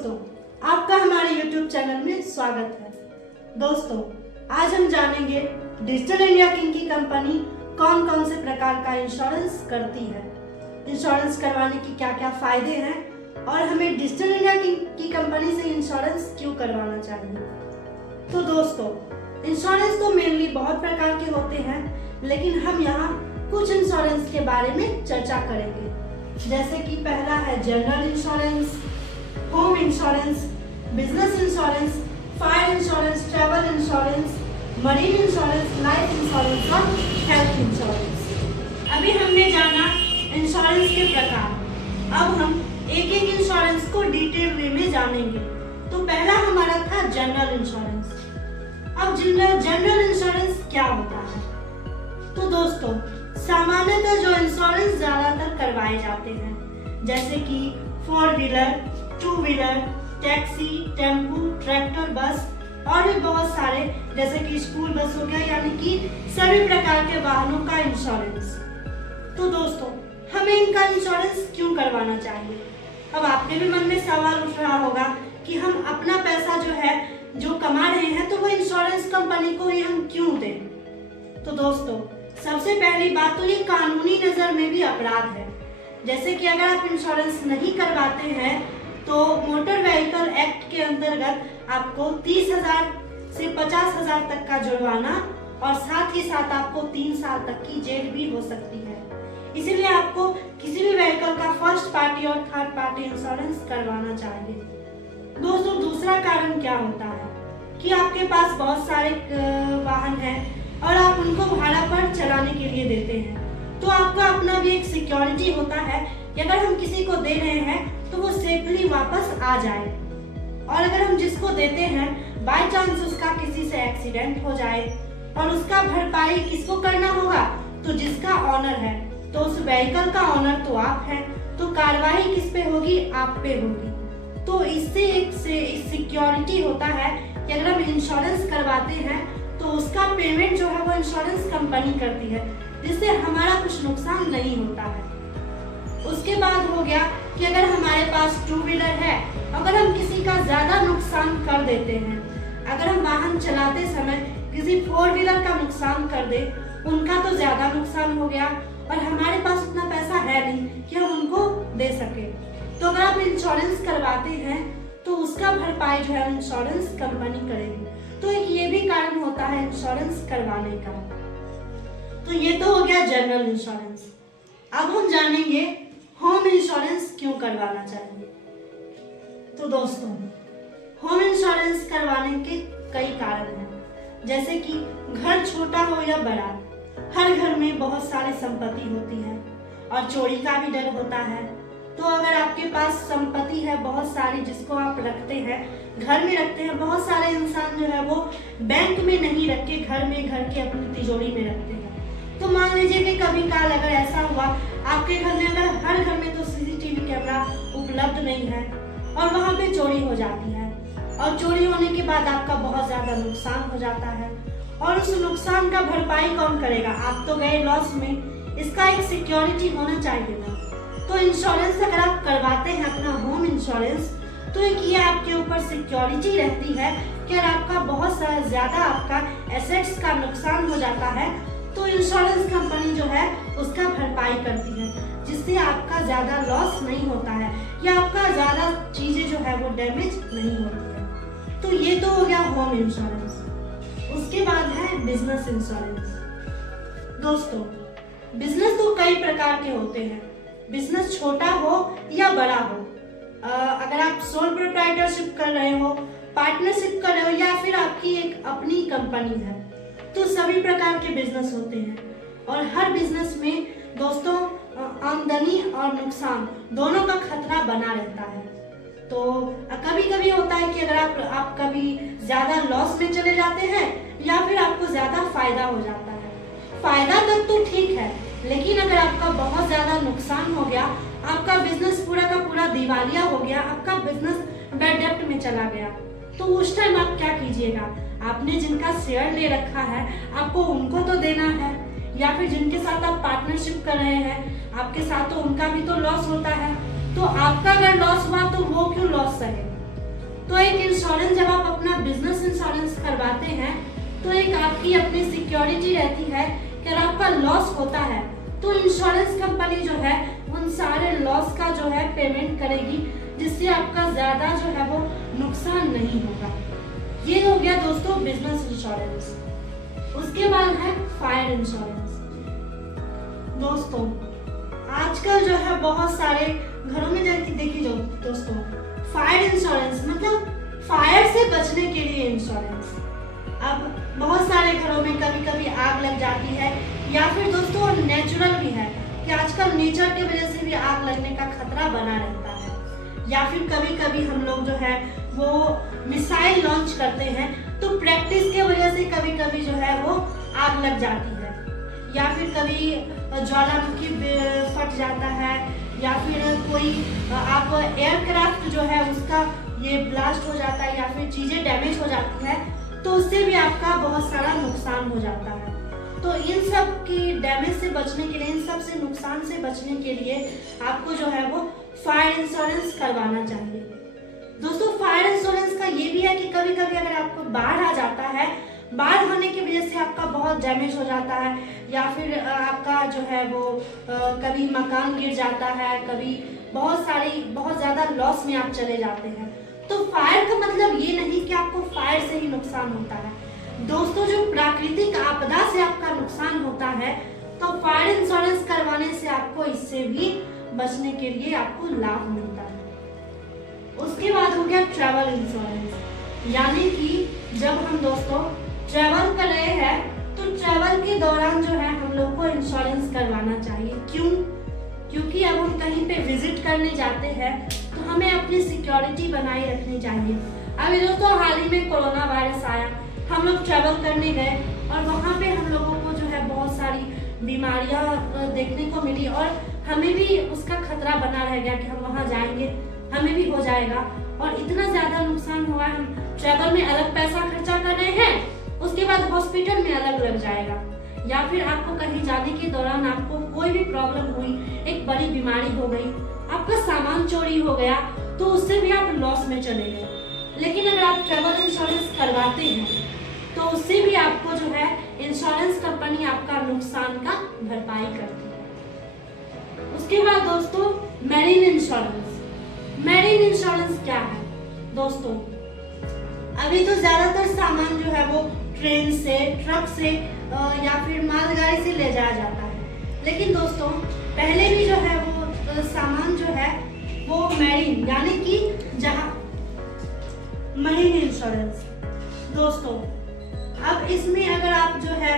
दोस्तों, आपका हमारे YouTube चैनल में स्वागत है। दोस्तों, आज हम जानेंगे डिजिटल इंडिया किंग की कंपनी कौन कौन से प्रकार का इंश्योरेंस करती है, इंश्योरेंस करवाने की क्या क्या फायदे हैं और हमें डिजिटल इंडिया किंग की कंपनी से इंश्योरेंस क्यों करवाना चाहिए। तो दोस्तों, इंश्योरेंस तो मेनली बहुत प्रकार के होते हैं, लेकिन हम यहाँ कुछ इंश्योरेंस के बारे में चर्चा करेंगे। जैसे कि पहला है general insurance, home insurance, business insurance, fire insurance, travel insurance, marine insurance, life insurance और हेल्थ इंश्योरेंस। अभी हमने जाना इंश्योरेंस के प्रकार। अब हम एक एक इंश्योरेंस को डिटेल वे में जानेंगे। तो पहला हमारा था जनरल इंश्योरेंस। अब जनरल इंश्योरेंस क्या होता है? तो दोस्तों, सामान्यतः जो इंश्योरेंस ज्यादातर करवाए जाते हैं, जैसे कि 4 wheeler, 2 wheeler, taxi, tempo, tractor, बस और भी बहुत सारे, जैसे कि स्कूल बस हो गया, यानी कि सभी प्रकार के वाहनों का इंश्योरेंस। तो दोस्तों, हमें इनका इंश्योरेंस क्यों करवाना चाहिए? अब आपके भी मन में सवाल उठ रहा होगा कि हम अपना पैसा जो कमा रहे हैं, तो वो इंश्योरेंस कंपनी को ही हम क्यों दें? तो दोस्तों, सबसे पहली बात तो ये कानूनी नजर में भी अपराध है। जैसे कि अगर आप इंश्योरेंस नहीं करवाते हैं तो मोटर व्हीकल एक्ट के अंतर्गत आपको 30,000 से 50,000 तक का जुर्माना और साथ ही साथ आपको 3 साल तक की जेल भी हो सकती है। इसीलिए आपको किसी भी व्हीकल का फर्स्ट पार्टी और थर्ड पार्टी इंश्योरेंस करवाना चाहिए। दोस्तों, दूसरा कारण क्या होता है कि आपके पास बहुत सारे वाहन हैं और आप उनको भाड़ा पर चलाने के लिए देते हैं, तो आपका अपना भी एक सिक्योरिटी होता है कि अगर हम किसी को दे रहे हैं तो वो सेफली वापस आ जाए। और अगर हम जिसको देते हैं बाय चांस उसका किसी से एक्सीडेंट हो जाए और उसका भरपाई किसको करना होगा? तो जिसका ऑनर है, तो उस व्हीकल का ऑनर तो आप हैं, तो कार्रवाई किस पे होगी? आप पे होगी। तो इससे एक सिक्योरिटी होता है कि अगर हम इंश्योरेंस करवाते हैं तो उसका पेमेंट वो इंश्योरेंस कंपनी करती है, जिससे हमारा कुछ नुकसान नहीं होता है। उसके बाद हो गया कि अगर हमारे पास 2 व्हीलर है, अगर हम किसी का ज्यादा नुकसान कर देते हैं, अगर हम वाहन चलाते समय किसी 4 व्हीलर का नुकसान कर दे, उनका तो ज्यादा नुकसान हो गया और हमारे पास उतना पैसा है नहीं कि हम उनको दे सके। तो अगर आप इंश्योरेंस करवाते हैं तो उसका भरपाई इंश्योरेंस कंपनी करेगी। तो एक ये भी कारण होता है इंश्योरेंस करवाने का। तो ये तो हो गया जनरल इंश्योरेंस। अब हम जानेंगे होम इंश्योरेंस क्यों करवाना चाहिए। तो दोस्तों, होम इंश्योरेंस करवाने के कई कारण हैं, जैसे कि घर छोटा हो या बड़ा, हर घर में बहुत सारी संपत्ति होती है और चोरी का भी डर होता है। तो अगर आपके पास संपत्ति है बहुत सारी जिसको आप रखते हैं, घर में रखते हैं, बहुत सारे इंसान वो बैंक में नहीं रख के घर के अपनी तिजोरी में रखते हैं। तो मान लीजिए कि कभी काल अगर ऐसा हुआ आपके घर में, अगर हर घर में तो सीसीटीवी कैमरा उपलब्ध नहीं है और वहाँ पे चोरी हो जाती है और चोरी होने के बाद आपका बहुत ज्यादा नुकसान हो जाता है और उस नुकसान का भरपाई कौन करेगा? आप तो गए लॉस में। इसका एक सिक्योरिटी होना चाहिए ना। तो इंश्योरेंस अगर आप करवाते हैं अपना होम इंश्योरेंस, तो एक ये आपके ऊपर सिक्योरिटी रहती है कि अगर आपका बहुत ज्यादा आपका एसेट्स का नुकसान हो जाता है तो इंश्योरेंस कंपनी उसका भरपाई करती है, जिससे आपका ज्यादा लॉस नहीं होता है या आपका ज्यादा चीजें वो डैमेज नहीं होती है। तो ये तो हो गया होम इंश्योरेंस। उसके बाद है बिजनेस इंश्योरेंस। दोस्तों, बिजनेस तो कई प्रकार के होते हैं, बिजनेस छोटा हो या बड़ा हो। अगर आप सोल प्रोप्राइटरशिप कर रहे हो, पार्टनरशिप कर रहे हो या फिर आपकी एक अपनी कंपनी है, तो सभी प्रकार के बिजनेस होते हैं और हर बिजनेस में दोस्तों आमदनी और नुकसान दोनों का खतरा बना रहता है। तो कभी कभी होता है कि अगर आप कभी ज्यादा लॉस में चले जाते हैं या फिर आपको ज्यादा फायदा हो जाता है। फायदा तक तो ठीक है, लेकिन अगर आपका बहुत ज्यादा नुकसान हो गया, आपका बिजनेस पूरा का पूरा दिवालिया हो गया, आपका बिजनेस बैड डेब्ट में चला गया, तो उस टाइम आप क्या कीजिएगा? आपने जिनका शेयर ले रखा है आपको उनको तो देना है, या फिर जिनके साथ आप पार्टनरशिप कर रहे हैं आपके साथ तो उनका भी तो लॉस होता है। तो आपका अगर लॉस हुआ तो वो क्यों लॉस सहे? तो एक इंश्योरेंस जब आप अपना बिजनेस इंश्योरेंस करवाते हैं तो एक आपकी अपनी सिक्योरिटी रहती है कि अगर आपका लॉस होता है तो इंश्योरेंस कंपनी जो है उन सारे लॉस का जो है पेमेंट करेगी, जिससे आपका ज्यादा जो है वो नुकसान नहीं होगा। ये हो गया दोस्तों बिजनेस इंश्योरेंस। उसके बाद है फायर इंश्योरेंस। दोस्तों आजकल जो है बहुत सारे घरों में देखिए दोस्तों, फायर इंश्योरेंस मतलब फायर से बचने के लिए इंश्योरेंस। अब बहुत सारे घरों में कभी कभी आग लग जाती है, या फिर दोस्तों नेचुरल भी है कि आजकल नेचर की वजह से भी आग लगने का खतरा बना रहता है, या फिर कभी कभी हम लोग जो है वो मिसाइल लॉन्च करते हैं तो प्रैक्टिस के वजह से कभी कभी जो है वो आग लग जाती है, या फिर कभी ज्वालामुखी फट जाता है, या फिर कोई आप एयरक्राफ्ट जो है उसका ये ब्लास्ट हो जाता है, या फिर चीजें डैमेज हो जाती है तो उससे भी आपका बहुत सारा नुकसान हो जाता है। तो इन सब की डैमेज से बचने के लिए, इन सब से नुकसान से बचने के लिए आपको जो है वो फायर इंश्योरेंस करवाना चाहिए। दोस्तों फायर इंश्योरेंस का ये भी है कि कभी कभी अगर आपको बाढ़ आ जाता है, बाढ़ आने की वजह से आपका बहुत डैमेज हो जाता है, या फिर आपका जो है वो कभी मकान गिर जाता है, कभी बहुत ज्यादा लॉस में आप चले जाते हैं, तो फायर का मतलब ये नहीं कि आपको फायर से ही नुकसान होता है। दोस्तों जो प्राकृतिक आपदा से आपका नुकसान होता है तो फायर इंश्योरेंस करवाने से आपको इससे भी बचने के लिए आपको लाभ मिलता है। उसके बाद हो गया ट्रैवल इंश्योरेंस, यानी कि जब हम दोस्तों ट्रैवल कर रहे हैं तो ट्रैवल के दौरान जो है हम लोग को इंश्योरेंस करवाना चाहिए। क्यों? क्योंकि अब हम कहीं पे विजिट करने जाते हैं तो हमें अपनी सिक्योरिटी बनाए रखनी चाहिए। अभी दोस्तों हाल ही में कोरोना वायरस आया, हम लोग ट्रैवल करने गए और वहाँ पे हम लोगों को जो है बहुत सारी बीमारियां देखने को मिली और हमें भी उसका खतरा बना रह गया कि हम वहाँ जाएंगे हमें भी हो जाएगा, और इतना ज्यादा नुकसान हुआ है। हम ट्रैवल में अलग पैसा खर्चा कर रहे हैं, उसके बाद हॉस्पिटल में अलग लग जाएगा, या फिर आपको कहीं जाने के दौरान आपको कोई भी प्रॉब्लम हुई, एक बड़ी बीमारी हो गई, आपका सामान चोरी हो गया, तो उससे भी आप लॉस में चले गए। लेकिन अगर आप ट्रैवल इंश्योरेंस करवाते हैं तो उससे भी आपको जो है इंश्योरेंस कंपनी आपका नुकसान का भरपाई करती है। उसके बाद दोस्तों मैरीन इंश्योरेंस। मैरीन इंश्योरेंस क्या है दोस्तों? अभी तो ज्यादातर सामान जो है वो ट्रेन से, ट्रक से या फिर मालगाड़ी से ले जाया जाता है, लेकिन दोस्तों पहले भी जो है वो सामान जो है वो मैरीन यानी कि जहां मरीन इंश्योरेंस। दोस्तों अब इसमें अगर आप जो है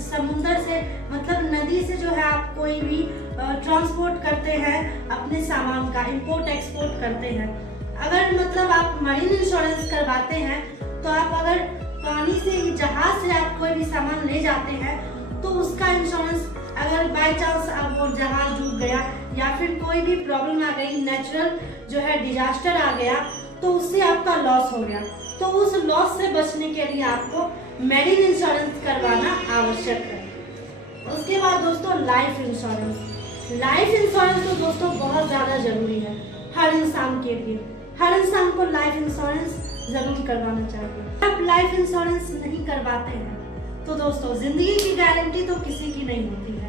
समुद्र से मतलब नदी से जो है आप कोई भी ट्रांसपोर्ट करते हैं अपने सामान का, इंपोर्ट एक्सपोर्ट करते हैं, अगर मतलब आप मरीन इंश्योरेंस करवाते हैं तो आप अगर पानी से जहाज से आप कोई भी सामान ले जाते हैं तो उसका इंश्योरेंस अगर बाय चांस अब वो जहाज डूब गया या फिर कोई भी प्रॉब्लम आ गई, नेचुरल जो है डिजास्टर आ गया, तो उससे आपका लॉस हो गया, तो उस लॉस से बचने के लिए आपको मेडिकल इंश्योरेंस करवाना आवश्यक है। उसके बाद दोस्तों लाइफ इंश्योरेंस। लाइफ इंश्योरेंस तो दोस्तों बहुत ज़्यादा जरूरी है हर इंसान के लिए। हर इंसान को लाइफ इंश्योरेंस जरूर करवाना चाहिए। आप लाइफ इंश्योरेंस नहीं करवाते हैं तो दोस्तों जिंदगी की गारंटी तो किसी की नहीं होती है।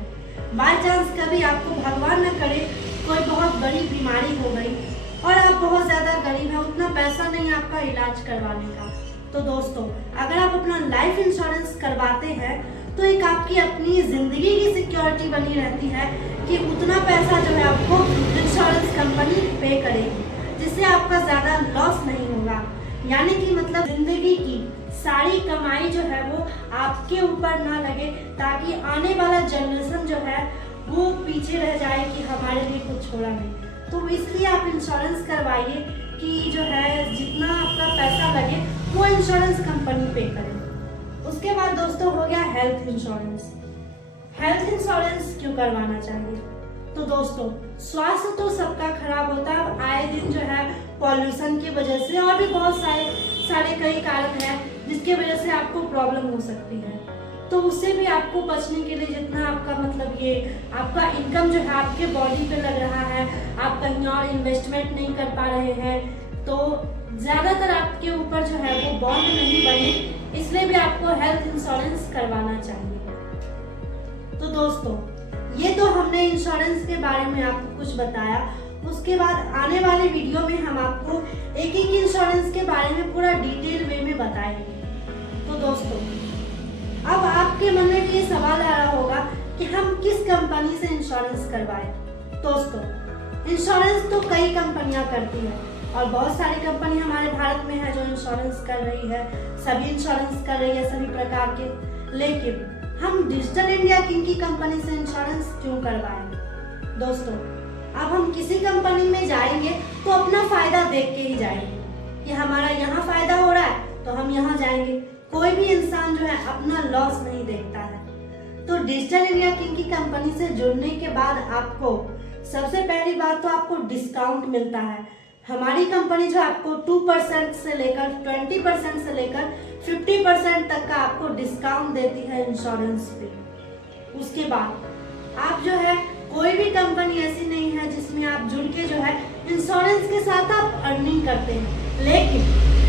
बाय चांस कभी आपको भगवान न करे कोई बहुत बड़ी बीमारी हो गई और आप बहुत ज्यादा गरीब हैं, उतना पैसा नहीं आपका इलाज करवाने का, तो दोस्तों अगर आप अपना लाइफ इंश्योरेंस करवाते हैं तो एक आपकी अपनी जिंदगी की सिक्योरिटी बनी रहती है कि उतना पैसा जो है आपको इंश्योरेंस कंपनी पे करेगी, जिससे आपका ज्यादा लॉस नहीं होगा। यानी कि मतलब जिंदगी की सारी कमाई जो है वो आपके ऊपर ना लगे, ताकि आने वाला जनरेशन जो है वो पीछे रह जाए कि हमारे लिए कुछ छोड़ा नहीं। तो इसलिए आप इंश्योरेंस करवाइए कि जो है जितना आपका पैसा लगे वो इंश्योरेंस कंपनी पे करे। उसके बाद दोस्तों हो गया हेल्थ इंश्योरेंस। हेल्थ इंश्योरेंस क्यों करवाना चाहिए? तो दोस्तों स्वास्थ्य तो सबका खराब होता है आए दिन जो है पॉल्यूशन की वजह से, और भी बहुत सारे कई कारण हैं जिसकी वजह से आपको प्रॉब्लम हो सकती है। तो उससे भी आपको बचने के लिए जितना आपका मतलब ये आपका इनकम जो है आपके बॉडी पे लग रहा है, आप कहीं और इन्वेस्टमेंट नहीं कर पा रहे हैं, तो ज़्यादातर आपके ऊपर जो है वो बॉन्ड नहीं बने, इसलिए भी आपको हेल्थ इंश्योरेंस करवाना चाहिए। तो दोस्तों, ये तो हमने इंश्योरेंस के बारे में आपको कुछ बताया। उसके बाद आने वाले वीडियो में हम आपको एक एक इंश्योरेंस के बारे में पूरा डिटेल वे में बताएंगे। तो दोस्तों, अब आपके मन में भी ये सवाल आ रहा होगा कि हम किस कंपनी से इंश्योरेंस करवाएं। दोस्तों, इंश्योरेंस तो कई कंपनियां करती है और बहुत सारी कंपनी हमारे भारत में है जो इंश्योरेंस कर रही है, सभी इंश्योरेंस कर रही है सभी प्रकार के। लेकिन हम डिजिटल इंडिया किंग की कंपनी से इंश्योरेंस क्यों करवाएं? दोस्तों, अब हम किसी कंपनी में जाएंगे तो अपना फायदा देख के ही जाएंगे कि हमारा यहाँ फायदा हो रहा है तो हम यहाँ जाएंगे। कोई भी इंसान जो है अपना लॉस नहीं देखता है। तो डिजिटल इंडिया किंग की कंपनी से जुड़ने के बाद आपको सबसे पहली बात तो आपको डिस्काउंट मिलता है। हमारी कंपनी जो आपको 2% से लेकर 20% से लेकर 50% तक का आपको डिस्काउंट देती है इंश्योरेंस पे। उसके बाद आप जो है कोई भी कंपनी ऐसी नहीं है जिसमें आप जुड़ के जो है इंश्योरेंस के साथ आप अर्निंग करते हैं। लेकिन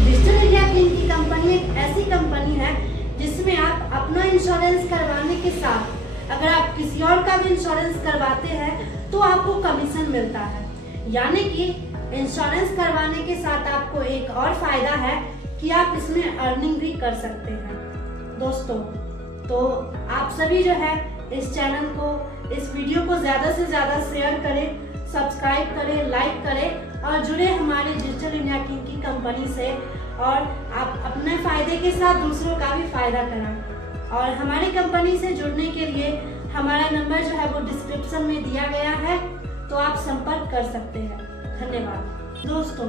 डिजिटल इंडिया किंग की कंपनी एक ऐसी कंपनी है जिसमें आप अपना इंश्योरेंस करवाने के साथ अगर आप किसी और का भी इंश्योरेंस करवाते हैं तो आपको कमीशन मिलता है। यानी कि इंश्योरेंस करवाने के साथ आपको एक और फायदा है कि आप इसमें अर्निंग भी कर सकते हैं। दोस्तों, तो आप सभी जो है इस चैनल को, इस वीडियो को ज़्यादा से ज़्यादा शेयर करें, सब्सक्राइब करें, लाइक करें और जुड़े हमारे डिजिटल इंडिया किंग की कंपनी से और आप अपने फ़ायदे के साथ दूसरों का भी फ़ायदा कराएं। और हमारी कंपनी से जुड़ने के लिए हमारा नंबर जो है वो डिस्क्रिप्शन में दिया गया है, तो आप संपर्क कर सकते हैं। धन्यवाद। दोस्तों,